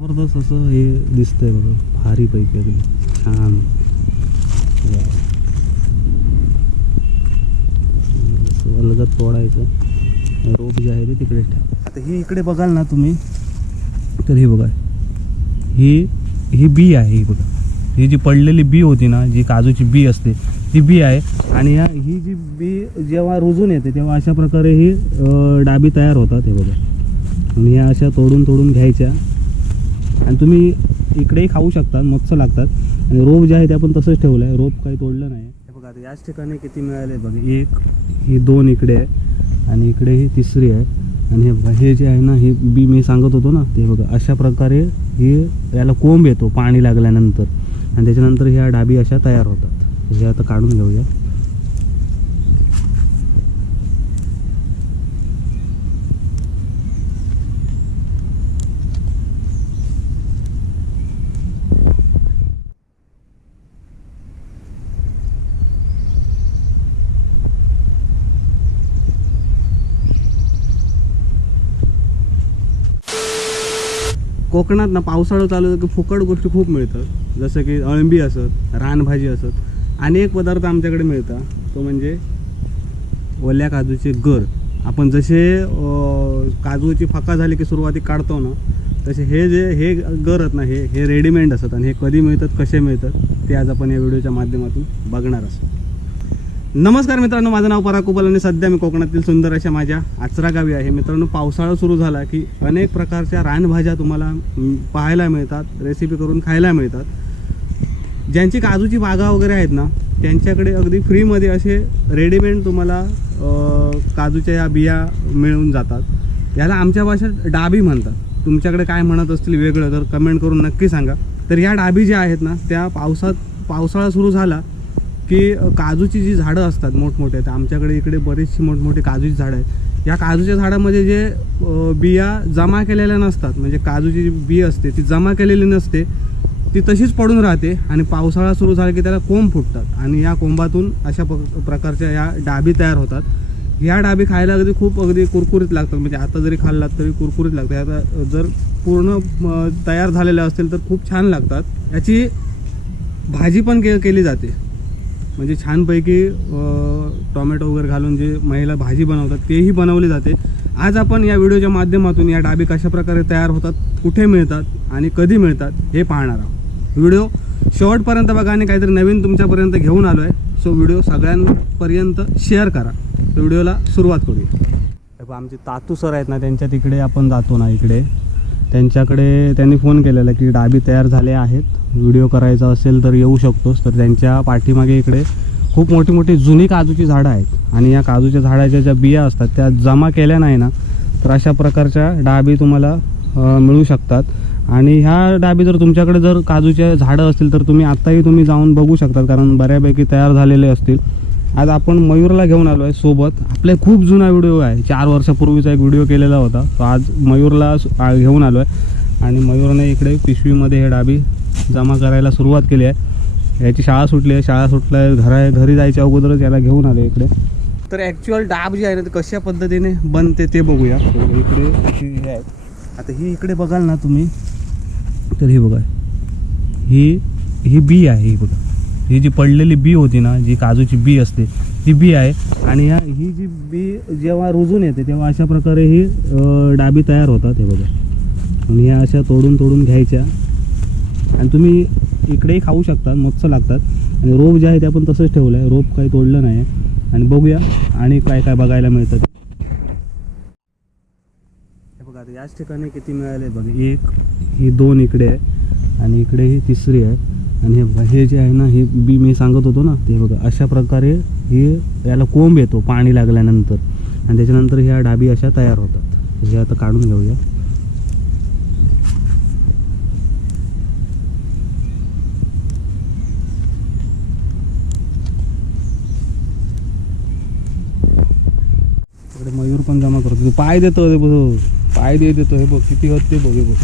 जबरदस्त असं हे दिसतंय बघा. भारी पैकी अगदी. छान. अलगत तोडायचं. रोप जे आहे ते तिकडे ठेवा. आता ही इकडे बघाल ना तुम्ही तर हे बघा. ही ही बी आहे ही बघा. ही जी पडलेली बी होती ना जी काजूची बी असते ती बी आहे. आणि या ही जी बी जेव्हा रुजून येते तेव्हा अशा प्रकारे ही डाबी तयार होतात हे बघा. आणि ह्या अशा तोडून तोडून घ्यायच्या. आणि तुम्ही इकडेही खाऊ शकतात मस्त लागतात. आणि रोप जे आहे ते आपण तसंच ठेवलं आहे रोप काही तोडलं नाही. हे बघा आता याच ठिकाणी किती मिळाले बघा. एक ही दोन इकडे आहे. आणि इकडे ही तिसरी आहे. आणि हे बघा हे जे आहे ना हे बी मी सांगत होतो ना ते बघा अशा प्रकारे हे याला कोंब येतो पाणी लागल्यानंतर. आणि त्याच्यानंतर ह्या डाबी अशा तयार होतात. हे आता काढून घेऊया. कोकणात ना पावसाळा चालू की फुकट गोष्टी खूप मिळतात. जसं की अळंबी असत रानभाजी असत अनेक पदार्थ आमच्याकडे मिळतात. तो म्हणजे ओल्या काजूचे गर. आपण जसे काजूची फाका झाली की सुरुवाती काढतो ना तसे हे जे हे गर आहेत ना हे हे रेडीमेड असतात आणि हे कधी मिळतात कसे मिळतात ते आज आपण या व्हिडिओच्या माध्यमातून बघणार असतो नमस्कार मित्रांनो माझं नाव पराग कुबल आणि सध्या मी कोकणातील सुंदर अशा माझ्या आचरा गावी आहे. मित्रांनो पावसाळा सुरू झाला की अनेक प्रकारच्या रानभाज्या तुम्हाला पाहायला मिळतात रेसिपी करून खायला मिळतात. ज्यांची काजूची बागा वगैरे आहेत ना त्यांच्याकडे अगदी फ्रीमध्ये असे रेडीमेड तुम्हाला काजूच्या या बिया मिळून जातात. याला आमच्या भाषेत डाबी म्हणतात. तुमच्याकडे काय म्हणत असतील वेगळं तर कमेंट करून नक्की सांगा. तर ह्या डाबी ज्या आहेत ना त्या पावसात पावसाळा सुरू झाला की काजूची जी झाडं असतात मोठमोठे तर आमच्याकडे इकडे बरीचशी मोठमोठी काजूची झाडं आहेत. या काजूच्या झाडामध्ये जे बिया जमा केलेल्या नसतात म्हणजे काजूची जी बी असते ती जमा केलेली नसते ती तशीच पडून राहते आणि पावसाळा सुरू झाला की त्याला कोंब फुटतात. आणि या कोंबातून अशा प- प्रकारच्या या डाबी तयार होतात. या डाबी खायला अगदी खूप अगदी कुरकुरीत लागतात म्हणजे आता जरी खाल्लात तरी कुरकुरीत लागतात. आता जर पूर्ण तयार झालेल्या असतील तर खूप छान लागतात. याची भाजी पण के केली जाते. म्हणजे छानपैकी टॉमॅटो टोमॅटो वगैरे घालून जे महिला भाजी बनवतात तेही बनवले जाते. आज आपण या व्हिडिओच्या माध्यमातून या डाबी कशा प्रकारे तयार होतात कुठे मिळतात आणि कधी मिळतात हे पाहणार आहोत. व्हिडिओ शेवटपर्यंत बघा आणि काहीतरी नवीन तुमच्यापर्यंत घेऊन आलो आहे सो व्हिडिओ सगळ्यांपर्यंत शेअर करा. व्हिडिओला सुरुवात करूया. आमचे तातू सर आहेत ना त्यांच्या तिकडे आपण जातो ना इकडे. त्यांच्याकडे त्यांनी फोन केलेला की डाबी तयार झाले आहेत. व्हिडिओ करायचा असेल तर येऊ शकतोस. तर त्यांच्या पाठीमागे इकडे खूप मोठी मोठी जुनी काजूची झाडं आहेत. आणि या काजूच्या झाडाच्या ज्या बिया असतात त्या जमा केल्या नाही ना तर अशा प्रकारच्या डाबी तुम्हाला मिळू शकतात. आणि ह्या डाबी जर तुमच्याकडे जर काजूचे झाडं असतील तर तुम्ही आत्ताही तुम्ही जाऊन बघू शकतात. कारण बऱ्यापैकी तयार झालेले असतील. आज आपण मयूरला घेऊन आलो आहे सोबत. आपले खूप जुना व्हिडिओ आहे. चार वर्षापूर्वीचा एक व्हिडिओ केलेला होता. तो आज मयूरला घेऊन आलो आहे आणि मयूरने इकडे पिशवीमध्ये हे डाबी जमा करायला सुरुवात केली आहे. याची शाळा सुटली आहे. शाळा सुटल्या घरा घरी जायच्या अगोदरच याला घेऊन आलो इकडे. तर ॲक्च्युअल डाब जी आहे ना ते कशा पद्धतीने बनते ते बघूया. बघा, इकडे हे आहे आता ही इकडे बघाल ना तुम्ही तर हे बघा. ही ही बी आहे ही बघा. ही जी पडलेली बी होती ना जी काजूची बी असते ती बी आहे. आणि या ही जी बी जेव्हा रुजून येते तेव्हा अशा प्रकारे ही डाबी तयार होतात हे बघा. आणि ह्या अशा तोडून तोडून घ्यायच्या. आणि तुम्ही इकडेही खाऊ शकतात मस्त लागतात. आणि रोप जे आहे ते आपण तसंच ठेवलं आहे. रोप काही तोडलं नाही आणि बघूया आणि काय काय बघायला मिळतं ते. हे बघा आता याच ठिकाणी किती मिळाले बघा. एक ही दोन इकडे आहे. आणि इकडे ही तिसरी आहे. आणि हे हे जे आहे ना हे बी मी सांगत होतो ना ते बघा अशा प्रकारे हे याला कोंब येतो पाणी लागल्यानंतर. आणि त्याच्यानंतर ह्या डाबी अशा तयार होतात. हे आता काढून घेऊया. मयूर पण जमा करतो. तू पाय देतो हे बघ. पाय दे देतो. हे बघ किती होत ते बघ हे बघ.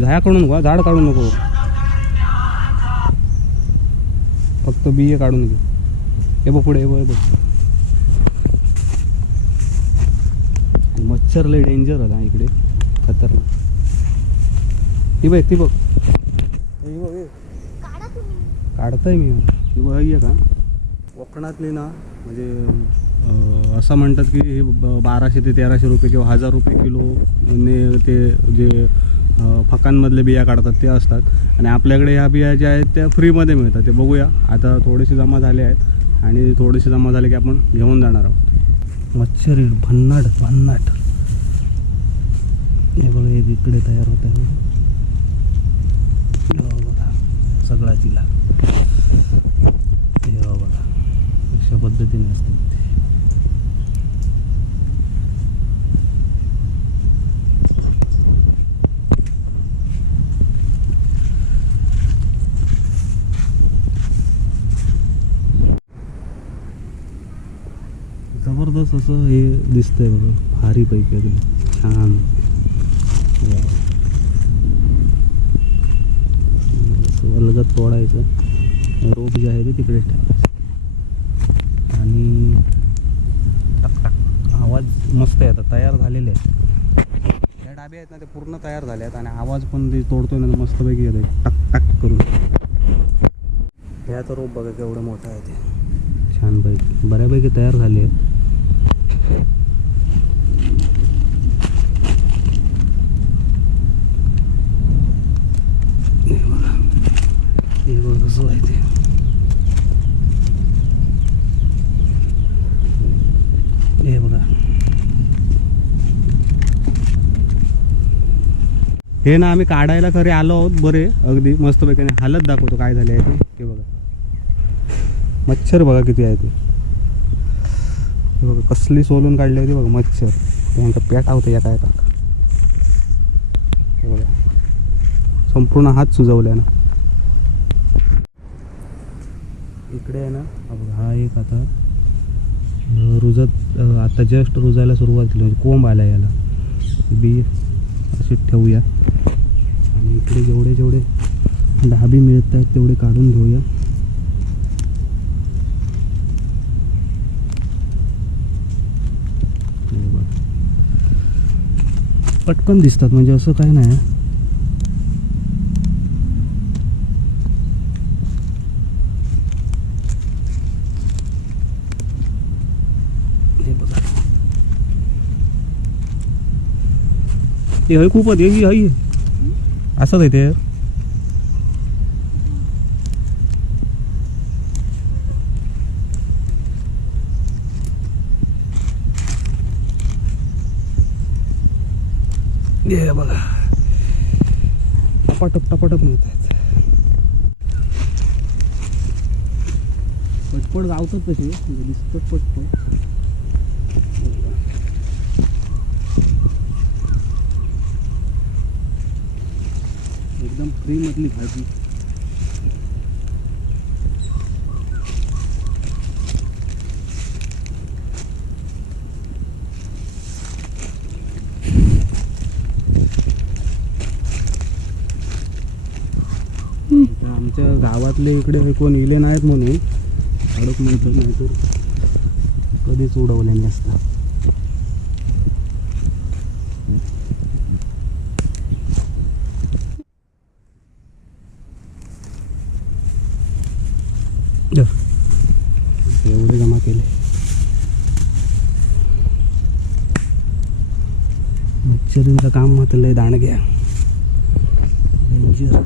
झाड काढू नको झाड काढू नको. फक्त बिये काढून घे. हे बघ पुढे हे बघ बघ. आणि मच्छर लय डेंजर होता इकडे. खतरनाक. ही बघ ती बघ. बघ. काढा तुम्ही. काढताय मी. ही बघ आहे का कोकणातली ना म्हणजे असं म्हणतात की हे ब- बाराशे ते तेराशे रुपये किंवा हजार रुपये किलो ने ते जे फकांमधले बिया काढतात ते असतात. आणि आपल्याकडे ह्या बिया ज्या आहेत त्या फ्रीमध्ये मिळतात. ते बघूया. आता थोडेसे जमा झाले आहेत. आणि थोडेसे जमा झाले की आपण घेऊन जाणार आहोत. मच्छर भन्नाट भन्नाट. हे बघा एक इकडे तयार होत आहे हे बघा सगळा तिला हे बघा अशा पद्धतीने असते ते. जबरदस्त असं हे दिसतंय बघा. भारी पैकी एकदम छान. हे अलगत तोडायचं. रोप जे आहे ते तिकडेच ठेवायचं. आणि टक टक. आवाज मस्त आहे आता. तयार झालेले आहेत. त्या डाबे आहेत ना ते पूर्ण तयार झाले आहेत. आणि आवाज पण ते तोडतोय ना तो मस्तपैकी येतोय. टक टक करून. ह्याचं रोप बघा केवढं मोठं आहे ते. छानपैकी. बऱ्यापैकी तयार झाले आहेत हे बघा हे बघा कसं आहे ते हे बघा हे ना आम्ही काढायला खरे आलो आहोत बरे. अगदी मस्तपैकी हालत दाखवतो काय झाले आहे ते. बघा. मच्छर बघा किती आहे ते. बघा कसली सोलून काढली होती बघा मच्छर. त्यांका पेटा होतं या काय काका. हे बघा. संपूर्ण हात सुजवल्या ना. इकडे आहे ना बघा हा एक आता रुजत आता जस्ट रुजायला सुरुवात केली. म्हणजे कोंब आला याला. बी अशी ठेवूया. इकडे जेवढे जेवढे डाबी मिळत आहेत तेवढे काढून घेऊया. पटकन दिसतात म्हणजे असं काही नाही. हे हे हय खूपच हे ही असंच आहे ते बघा. टपाटप टपाटप मिळत आहेत. पटपट गावतात तसे म्हणजे दिसतात पटपट. फ्रीमधली फ्री भाजी आमच्या गावातले इकडे कोण इले नाहीत म्हणून अडक म्हणतो नाही तर कधीच उडवल्याने असतात धर. एवढे जमा केले मच्छरींचं काम मात्र लय दांडग्या डेंजर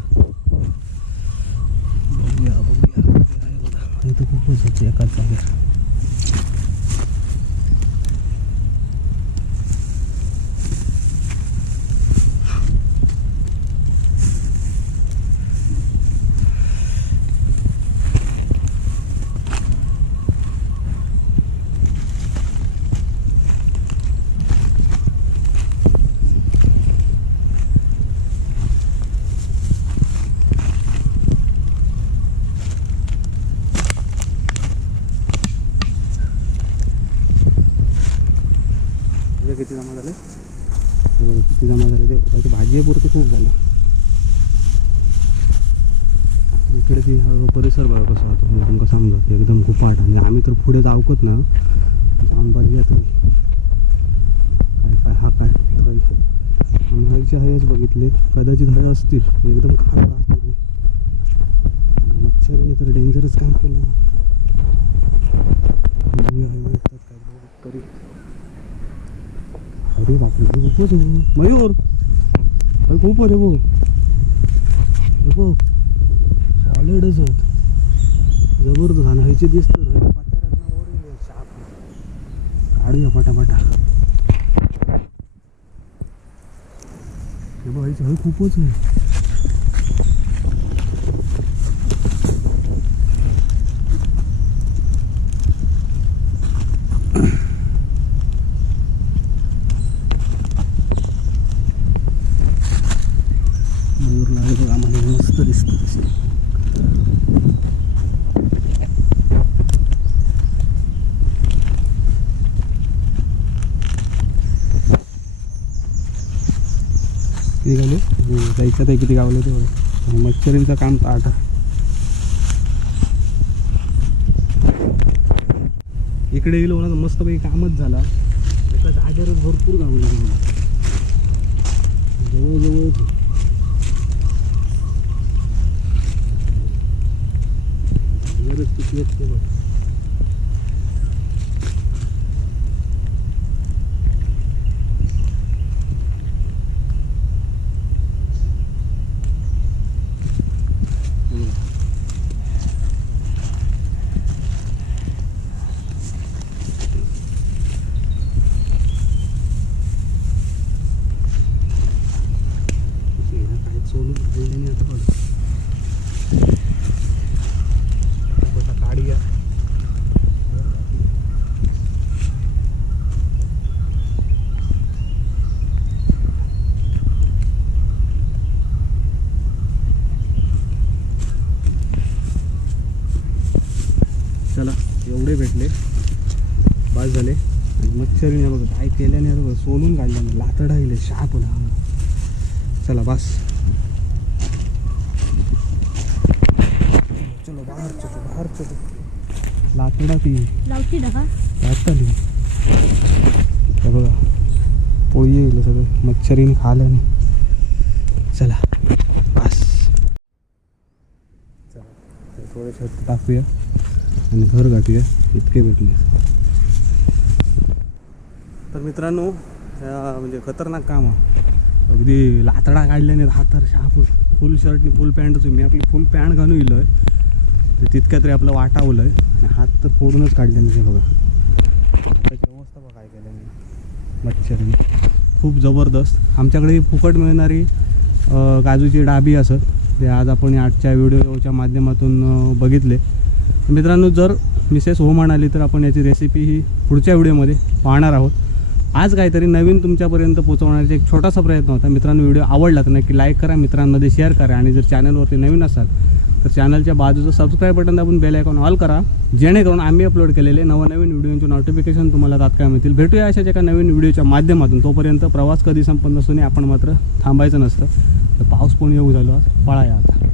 बघूया बघूया. बघा खूपच होते एकाच जागेवर हे किती जमा झाले हे बघा किती जमा झाले हे पुरते खूप झालं? इकडे ती परिसर बघा कसा होतो. म्हणजे तुमका समजत एकदम खुपाट आणि आम्ही तर पुढे जावकत ना. जाऊन बघूया तुम्ही काय हा काय? उन्हाळ्याचे हयच बघितले. कदाचित हया असतील. एकदम काम असतील. मच्छरने तर डेंजरच काम केलं. अरे बापरे खूपच मयूर! अरे खूप रे भाऊ हे बघ. सॉलिडच आहेत जबरदस्त. आणि ह्याचे दिसतं पत्र्यातनं वर येईल शाप काढूया पटापटा. हे बघ ह्याचे हय खूपच आहे मयूर लागलं आम्हाला मस्त दिसतं तसे किती गावले ऐकत आहे किती गावलं ते मच्छरींचं काम तर आटा इकडे गेलो ना मस्तपैकी कामच झाला. एका जागेवरच भरपूर गावलं जवळजवळ किती आहेत ते बघ काय सोलून खाल्ले नाही आता बघ. आता काढी आहे. चला एवढे भेटले बस झाले आणि मच्छरीने बघा काय केल्याने आता सोलून काढल्याने लातड राहिले शाप होता चला बस. चलो बाहेर चलो बाहेर चलो. लाकडा ती. लावती का हे बघा पोळी येईल सगळे मच्छरीने खाल्याने चला बस. चला थोडे छत टाकूया आणि घर गाठूया इतके भेटले. तर मित्रांनो म्हणजे खतरनाक काम अगदी लातडा काढल्याने हात तर शाप फुल शर्टनी फुल पॅन्टच मी आपली फुल पॅन्ट घालून इलोय. तर तितक्या तरी आपलं आहे आणि हात तर फोडूनच काढल्याने ते बघा. त्याची अवस्था बघा काय केल्याने मच्छरीने खूप जबरदस्त. आमच्याकडे फुकट मिळणारी काजूची डाबी असत. ते आज आपण या आजच्या व्हिडिओच्या माध्यमातून बघितले. तर मित्रांनो जर मिसेस हो म्हणाली तर आपण याची रेसिपी ही पुढच्या व्हिडिओमध्ये पाहणार आहोत. आज काहीतरी नवीन तुमच्यापर्यंत पोहोचवण्याचा एक छोटासा प्रयत्न होता. मित्रांनो व्हिडिओ आवडला तर नक्की लाईक करा मित्रांमध्ये शेअर करा आणि जर चॅनलवरती नवीन असाल तर चॅनलच्या बाजूचं सबस्क्राईब बटन दाबून बेल आयकॉन ऑल करा. जेणेकरून आम्ही अपलोड केलेले नवनवीन व्हिडिओंचे नोटिफिकेशन तुम्हाला तात्काळ मिळतील. भेटूया अशाच एका नवीन व्हिडिओच्या माध्यमातून. तोपर्यंत प्रवास कधी संपन्न नसून आपण मात्र थांबायचं नसतं. तर पाऊस पण येऊ झालो. आज पळाया आता.